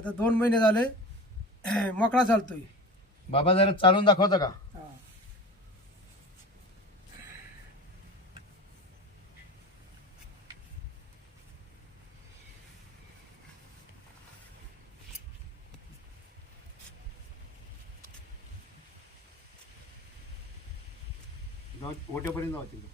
आता 2 महिने झाले मोकळा चालतोय. बाबा जरा चालून दाखवता का? हा. ओट्यापर्यंत जाऊ तिथं.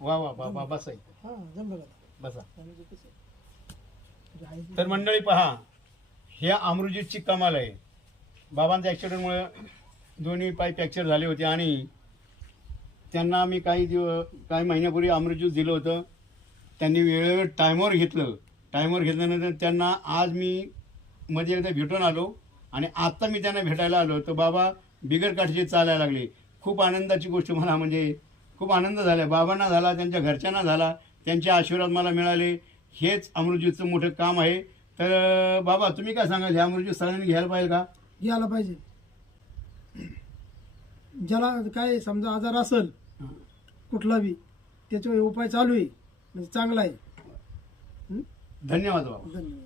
वा वा बाबा बसा इथं. हा जमलं का? बसा. म्हणजे कसं आहे ते- तर मंडळी पहा, हे अमृतजीतची कमाल आहे. बाबांच्या ॲक्सिडेंटमुळे दोन्ही पाय फ्रॅक्चर झाले होते आणि त्यांना आम्ही काही महिन्यापूर्वी अमृतज्यूस दिलं होतं. त्यांनी वेळेवर टायमवर घेतलं. टायमवर घेतल्यानंतर त्यांना आज मी मध्ये एकदा भेटून आलो आणि आत्ता मी त्यांना भेटायला आलो तर बाबा बिगर काठीचे चालायला लागले. खूप आनंदाची गोष्ट मला, म्हणजे खूप आनंद झाला. बाबांना झाला, त्यांच्या घरच्यांना झाला, त्यांचे आशीर्वाद मला मिळाले. हेच अमृतज्यूसचं मोठं काम आहे. तर बाबा तुम्ही काय सांगाल, हे अमृतज्यूस सगळ्यांनी घ्यायला पाहिजे का? घ्यायला पाहिजे. ज्याला काय समजा आजार असेल कुठला बी, त्याच्यावर उपाय चालू आहे, म्हणजे चांगला आहे. धन्यवाद बाबा. धन्यवाद.